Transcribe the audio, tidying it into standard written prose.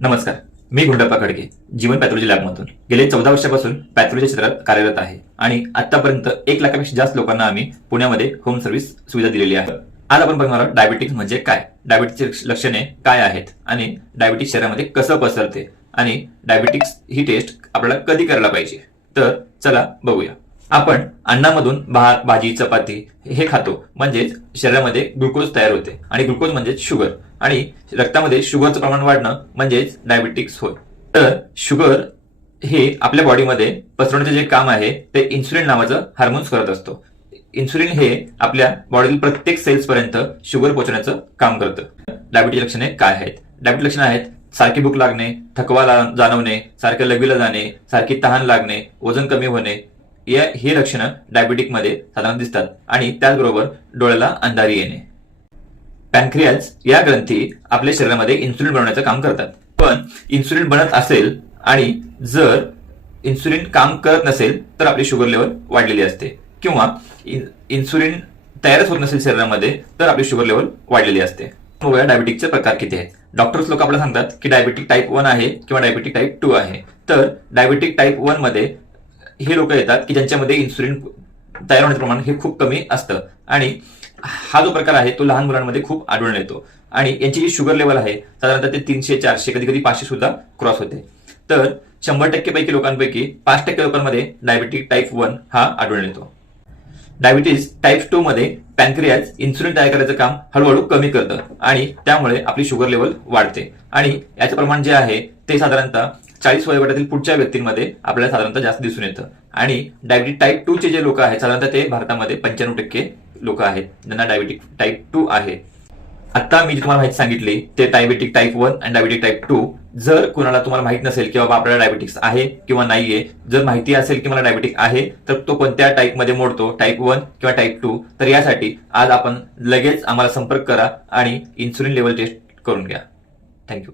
नमस्कार, मी गुंडप्पा खडके जीवन पॅथॉलॉजी लॅबमधून गेले 14 वर्षापासून पॅथॉलॉजी क्षेत्रात कार्यरत आहे आणि आतापर्यंत 1 लाखापेक्षा जास्त लोकांना आम्ही पुण्यामध्ये होम सर्व्हिस सुविधा दिलेली आहे। आज आपण बघणार आहोत डायबिटीज म्हणजे काय, डायबिटीजची लक्षणे काय आहेत आणि डायबिटीज शरीरामध्ये कसं पसरते आणि डायबिटीज ही टेस्ट आपल्याला कधी करायला पाहिजे। तर चला बघूया। आपण अन्नामधून भात, भाजी, चपाती हे खातो, म्हणजेच शरीरामध्ये ग्लुकोज तयार होते आणि ग्लुकोज म्हणजेच शुगर आणि रक्तामध्ये शुगरचं प्रमाण वाढणं म्हणजेच डायबिटीज होय। तर शुगर हे आपल्या बॉडीमध्ये पसरवण्याचे जे काम आहे ते इन्सुलिन नावाचं हार्मोन्स करत असतो। इन्सुलिन हे आपल्या बॉडीतील प्रत्येक सेल्स पर्यंत शुगर पोहोचवण्याचं काम करतं। डायबिटीज लक्षणे काय आहेत? डायबिटीज लक्षणे आहेत सारखी भूक लागणे, थकवा जाणवणे, सारखं लघवीला जाणे, सारखी तहान लागणे, वजन कमी होणे, ही लक्षणं डायबिटिक मध्ये साधारण दिसतात आणि त्याचबरोबर डोळ्याला अंधारी येणे। पॅनक्रियाज या ग्रंथी आपल्या शरीरामध्ये इन्सुलिन बनवण्याचं काम करतात, पण इन्सुलिन बनत असेल आणि जर इन्सुलिन काम करत नसेल तर आपली शुगर लेवल वाढलेली असते किंवा इन्सुलिन तयारच होत नसेल शरीरामध्ये तर आपली शुगर लेवल वाढलेली असते। बघूया डायबिटिकचे प्रकार किती आहेत। डॉक्टर्स लोक आपल्याला सांगतात की डायबिटिक टाईप 1 आहे किंवा डायबिटिक टाईप 2 आहे। तर डायबिटिक टाईप 1 मध्ये हे लोक येतात की ज्यांच्यामध्ये इन्सुलिन तयार होण्याचं प्रमाण हे खूप कमी असतं आणि हा जो प्रकार आहे तो लहान मुलांमध्ये खूप आढळून येतो आणि यांची जी शुगर लेवल आहे साधारणतः ते 300, 400, कधी कधी 500 सुद्धा क्रॉस होते। तर 100% पैकी लोकांपैकी 5% लोकांमध्ये डायबिटिक टाईप 1 हा आढळून येतो। डायबिटीज टाईप 2 मध्ये पॅनक्रियाज इन्सुलिन तयार करायचं काम हळूहळू कमी करतं आणि त्यामुळे आपली शुगर लेवल वाढते आणि याचं प्रमाण जे आहे ते साधारणतः 40 वयोगटातील पुढच्या व्यक्तींमध्ये आपल्याला साधारणतः जास्त दिसून येतं आणि डायबिटीज टाईप 2 चे जे लोक आहेत साधारणतः ते भारतामध्ये 95% लोक आहेत ज्यांना डायबिटिक टाईप 2 आहे। आता मी तुम्हाला माहिती सांगितली ते डायबिटिक टाईप 1 आणि डायबिटिक टाईप 2। जर कुणाला तुम्हाला माहित नसेल की बाबा आपल्याला डायबिटिक्स आहे किंवा नाहीये, जर माहिती असेल की मला डायबिटिक आहे तर तो कोणत्या टाईप मध्ये मोडतो, टाईप 1 किंवा टाईप 2, तर यासाठी आज आपण लगेच आम्हाला संपर्क करा आणि इन्सुलिन लेवल टेस्ट करून घ्या। थँक्यू।